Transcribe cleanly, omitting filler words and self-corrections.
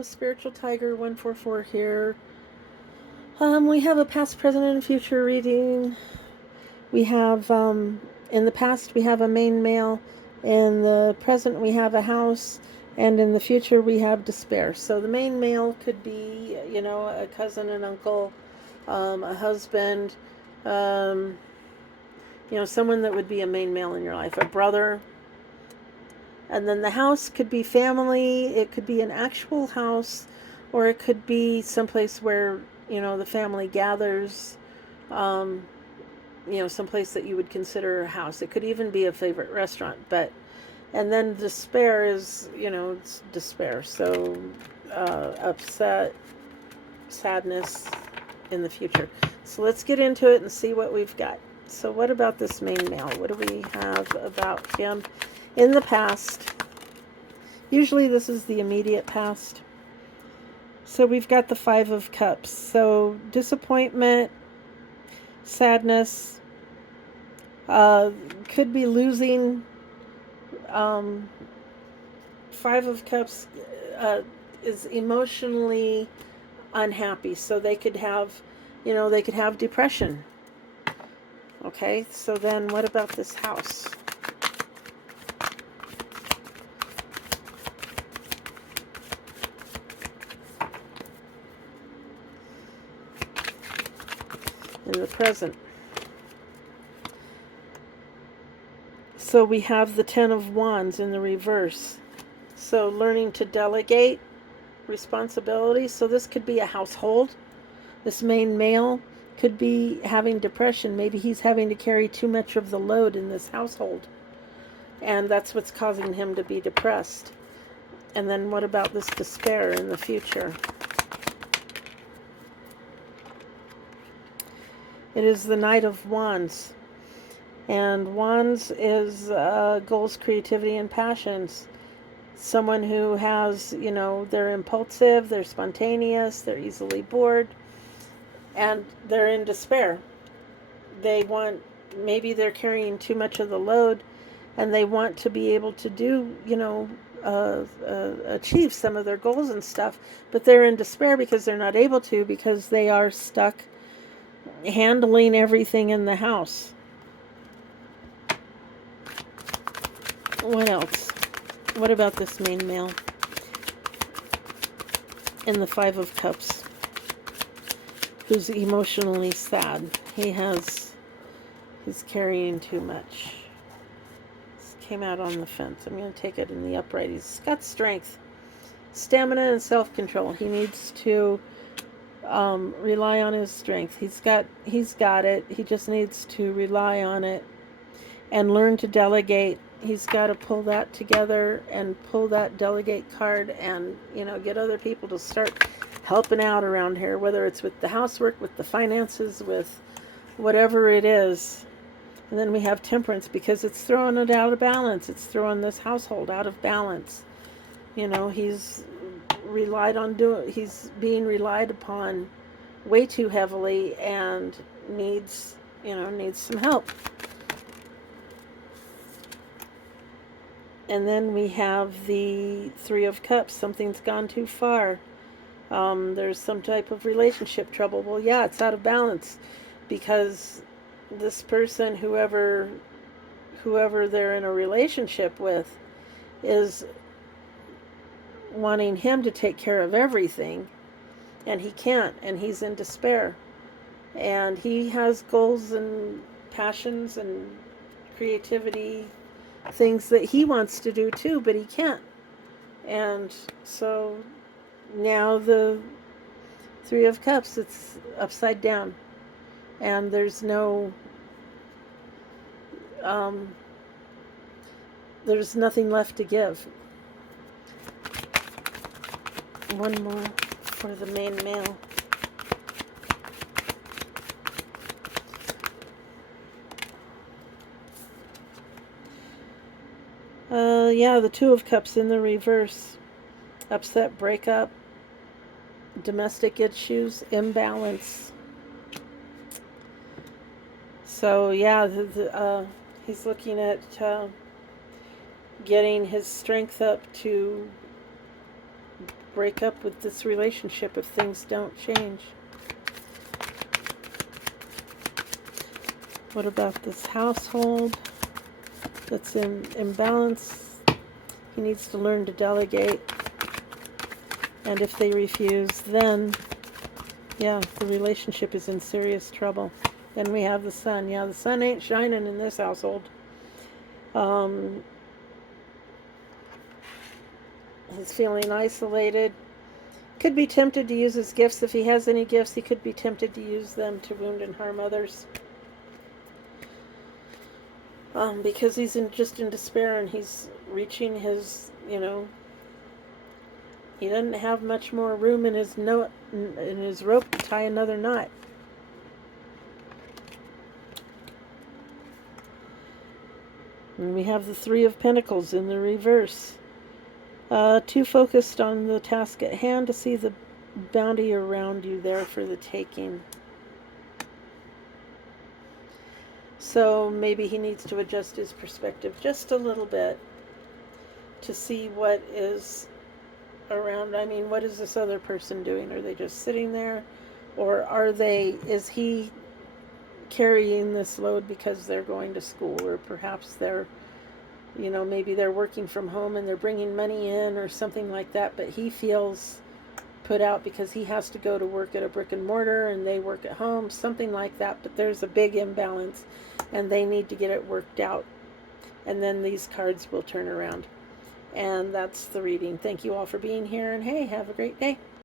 Hello, Spiritual Tiger 144 here. We have a past, present, and future reading. We have, in the past, we have a main male. In the present, we have a house. And in the future, we have despair. So the main male could be, a cousin, an uncle, a husband, someone that would be a main male in your life, a brother. And then the house could be family, it could be an actual house, or it could be someplace where, the family gathers, someplace that you would consider a house. It could even be a favorite restaurant. And then despair is, it's despair. So upset, sadness in the future. So let's get into it and see what we've got. So what about this main male? What do we have about him in the past? Usually this is the immediate past. So we've got the Five of Cups. So disappointment, sadness, could be losing. Five of Cups is emotionally unhappy. So they could have, depression. Okay, so then what about this house? In the present. So we have the Ten of Wands in the reverse. So learning to delegate responsibility. So this could be a household. This main male could be having depression. Maybe he's having to carry too much of the load in this household. And that's what's causing him to be depressed. And then what about this despair in the future? It is the Knight of Wands. And Wands is goals, creativity, and passions. Someone who has, they're impulsive, they're spontaneous, they're easily bored, and they're in despair. Maybe they're carrying too much of the load, and they want to be able to do, achieve some of their goals and stuff, but they're in despair because they're not able to, because they are stuck handling everything in the house. What else? What about this main male in the Five of Cups, who's emotionally sad? He's carrying too much. This came out on the fence. I'm going to take it in the upright. He's got strength, stamina, and self-control. He needs to rely on his strength. He's got it. He just needs to rely on it and learn to delegate. He's got to pull that together and pull that delegate card and, get other people to start helping out around here, whether it's with the housework, with the finances, with whatever it is. And then we have Temperance, because it's throwing it out of balance. It's throwing this household out of balance. He's being relied upon way too heavily and needs some help. And then we have the Three of Cups. Something's gone too far. There's some type of relationship trouble. Well, yeah, it's out of balance because this person, whoever they're in a relationship with, is wanting him to take care of everything, and he can't, and he's in despair. And he has goals and passions and creativity, things that he wants to do too, but he can't. And so now the Three of Cups, it's upside down, and there's nothing left to give. One more for the main male. The Two of Cups in the reverse. Upset, breakup, domestic issues, imbalance. So he's looking at getting his strength up to break up with this relationship if things don't change. What about this household that's in imbalance? He needs to learn to delegate. And if they refuse, then, yeah, the relationship is in serious trouble. And we have the sun. Yeah, the sun ain't shining in this household. He's feeling isolated. Could be tempted to use his gifts. If he has any gifts, he could be tempted to use them to wound and harm others. Because he's just in despair and he's reaching his, he doesn't have much more room in his rope to tie another knot. And we have the Three of Pentacles in the reverse. Too focused on the task at hand to see the bounty around you there for the taking. So maybe he needs to adjust his perspective just a little bit to see what is around. I mean, what is this other person doing? Are they just sitting there? Or is he carrying this load because they're going to school? Or perhaps they're, maybe they're working from home and they're bringing money in or something like that, but he feels put out because he has to go to work at a brick and mortar and they work at home, something like that. But there's a big imbalance and they need to get it worked out. And then these cards will turn around. And that's the reading. Thank you all for being here, and hey, have a great day.